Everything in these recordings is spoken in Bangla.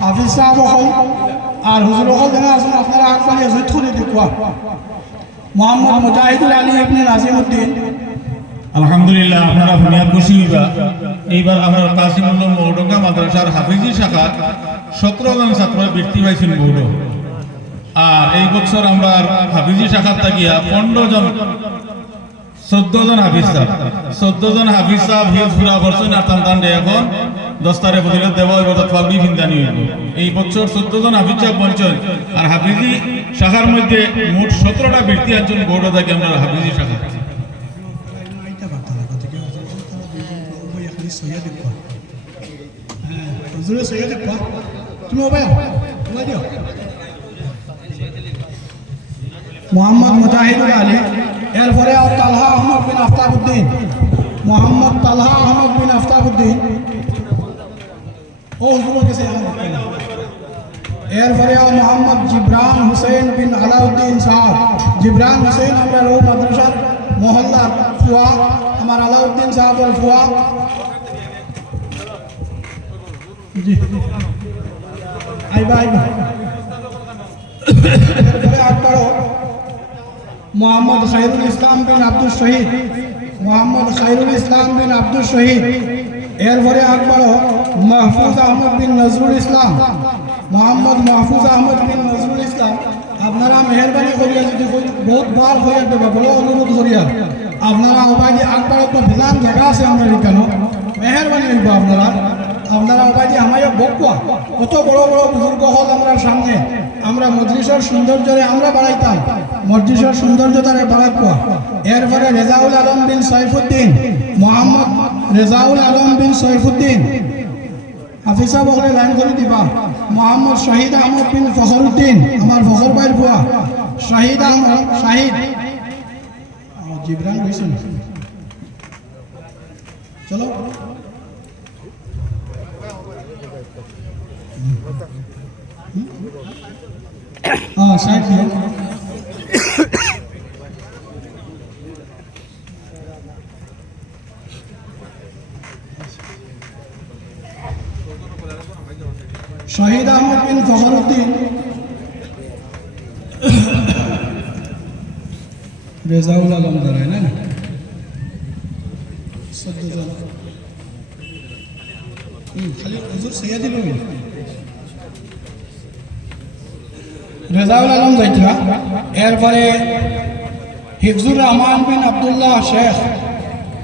হাফিজ সাহেব হল আর হুজুর হল যারা আছেন আপনারা আগবাড়ি জুত করে দেখুয়া মোহাম্মদ মুজাহিদুল আলী ইবনে নাজিমউদ্দিন। আলহামদুলিল্লাহ আপনারা বুনিয়াদ খুশি হইবা। এইবার আমরা কাসিমুল্লাহ মৌডঙ্গা মাদ্রাসার হাফিজি শাখা 17 জন ছাত্র বৃত্তি পাইছেন বৌড। আর এই বছর আমরা হাফিজি শাখার থাকিয়া 14 জন 14 জন হাফিজ সাহেব 14 জন হাফিজ সাহেব হিফ পুরা করছেন। আর তান্ডে এখন 10 তারিখ ফজিলত দেব হইব, পাগড়ি ফিন্দানি হইব। এই বছর 14 জন হাফিজ সাহেব বঞ্চন। আর হাফিজি শাখার মধ্যে মোট 17টা বৃত্তি একজন বৌড থাকি আমরা হাফিজি শাখা। মোহাম্মদ মুজাহিদুল আলী, এরপরে তালহা আহমদ বিন আফতাবউদ্দিন। মোহাম্মদ তালহা আহমদ বিন আফতাবউদ্দিন ও হুজুরের কাছে। এরপরে মোহাম্মদ জিবরান হুসেন বিন আলাউদ্দিন সাহেব। জিবরান হুসেন আমরা রোড মাদ্রাসার মহল্লার ফুয়া, আমার আলাউদ্দিন সাহেবের ফুয়া। জি আইবা আইবা। আকবর মোহাম্মদ খায়রুল ইসলাম বিন আব্দুল শহীদ। মোহাম্মদ খায়রুল ইসলাম বিন আব্দুল শহীদ। এরপরে আকবর মাহফুজ আহমদ বিন নজরুল ইসলাম। মোহাম্মদ মাহফুজ আহমদ বিন নজরুল ইসলাম। আপনারা মেহরবানি করিয়া যদি বহুত বার হয়ে দেবে বড় অনুরোধ করিয়া আপনারা ওবাইদি আকবর তো ভিলান জায়গা আছে আমরা কেন মেহরবানি হইব আপনারা ওবাইদি আমায় বকুয়া কত বড় বড় বুজুর্গ হল আমরা সামনে। আমরা মজলিসের সৌন্দর্যরে আমরা বাড়াইতাম, মজলিসের সৌন্দর্যতারে বাড়াইবা। এরপরে রেজাউল আলম বিন সৈফুদ্দিন। মোহাম্মদ রেজাউল আলম বিন সৈফুদ্দিন হাফিজা বলে লাইন করে দিবা। মোহাম্মদ শাহিদ আহমদ বিন ফখরউদ্দিন, আমার ফখর ভাইয়ের বুয়া। শাহিদ আহমদ শাহিদ জিবরান হয়েছেন। চলো সাইড দিও। শাহিদ আহমদ বিন ফখরউদ্দিন, রেজাউল আলম দাঁড়ায় না খালি হুজুর সৈয়দি লোক রেজাউল আলম যাইতরা। এরপরে হিফজুর রহমান বিন আবদুল্লাহ শেখ।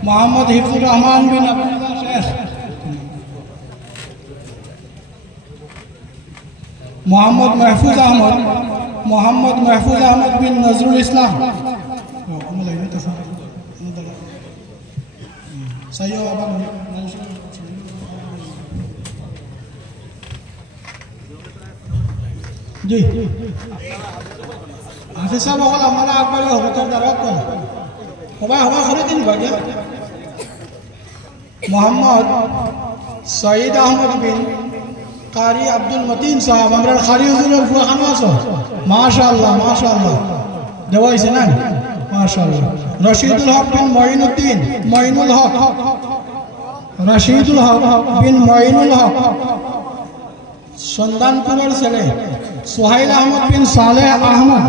মোহাম্মদ হিফজুর রহমান বিন আবদুল্লাহ শেখ। মোহাম্মদ মাহফুজ আহমদ। মোহাম্মদ মাহফুজ আহমদ বিন নজরুল ইসলাম। জি হাফিজ সাহেব হল আমরা আকবর হবতার দাওয়াত করেন সবাই হওয়া করে দিন ভাইয়া। মোহাম্মদ সঈদ আহমদ বিন কারি আব্দুল মতিন সাহেব, আমরা খারি হুজুরের ফুয়া খানো আছো। মাশাআল্লাহ মাশাআল্লাহ দেওয়া হয়েছে না মাশাআল্লাহ। রশিদুল হক বিন মঈনুদ্দিন মঈনুল হক। রশিদুল হক বিন মঈনুল হক সন্ধানপুরের ছেলে। সোহাইল আহমদ বিন সালেহ আহমদ।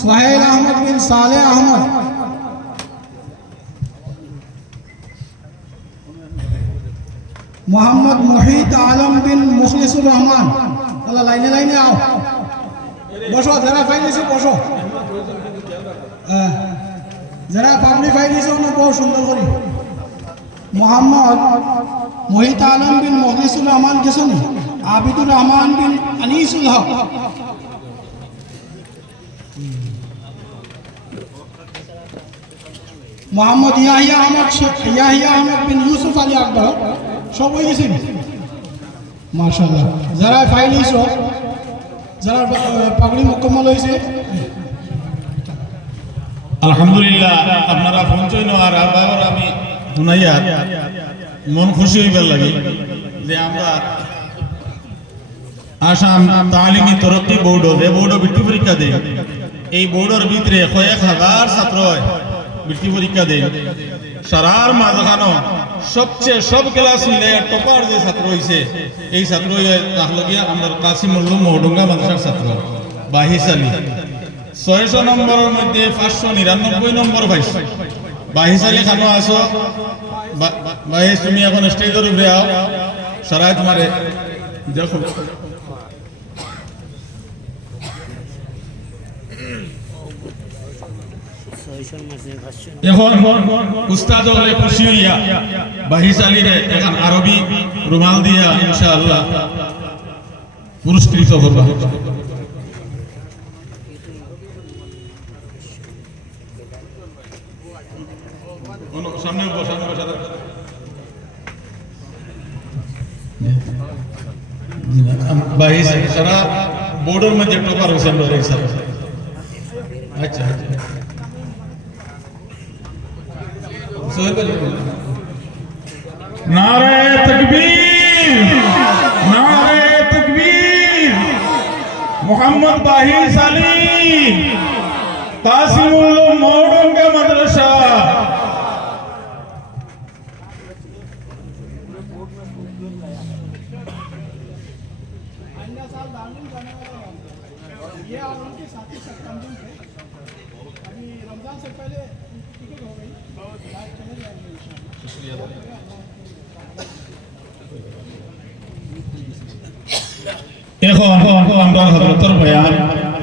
সোহাইল আহমদ বিন সালেহ আহমদ। মোহাম্মদ মুহিত আলম বিন মুখলিসুর রহমান। লাইনে লাইনে আও, বসো যারা ফাইলিছে বসো। যারা পাবলি ফাইলিছে বহু সুন্দর করি। মোহাম্মদ মুহিত আলম বিন মুখলিসুর রহমান কেসনি। আবিদুর রহমান বিন আনিসুল হক। মোহাম্মদ ইয়াহিয়া আহমদ বিন ইউসুফ আলী আকবর সব হয়ে গেছে মাশাআল্লাহ। যারা ফাইল হয়েছ, যারা পাগড়ি মোকাম্মল হয়েছে আলহামদুলিল্লাহ আপনারা পৌঁছই আর আবার আমি শুনাইয়া মন খুশি হইবার লাগে যে আমরা আসাম তালিমি তরক্কি বোর্ড যে বোর্ড বৃত্তি পরীক্ষা দেয়। এই বোর্ডের ভিতরে 1000 ছাত্র বৃত্তি পরীক্ষা দেয়। সারার মাঝখানো সবচেয়ে সব ক্লাস মিলে টপার যে ছাত্র হয়েছে এই ছাত্র তাহলে আমরা কাসিমুল্লুম মহডুঙ্গা মাদ্রাসার ছাত্র বাহিস আলী 600 নম্বরের মধ্যে 599 নম্বর পাইছে। বাহিস আলী খানো আছো, বাহিস তুমি এখন স্টেজের উপরে আও, সরাজ মারে দেখো। এখন উস্তাদ হলে খুশি হইয়া বাহিস আলীরে এখন আরবি রুমাল দিয়া ইনশাআল্লাহ পুরস্কৃত করবা। সামনে বাহিস সারা বোর্ডের মধ্যে টপার হয়েছে আমরা। আচ্ছা নারে তাকবীর, নারে তাকবীর। মোহাম্মদ বাহিস আলী কাসিমুল্লুম মহডুঙ্গা মাদ্রাসা। ये और उनके साथी सब कमजोर थे, अभी रमजान से पहले टिकट हो गई, आज चले जाएंगे इंशाअल्लाह। এখন আমরা হযরতের বয়ান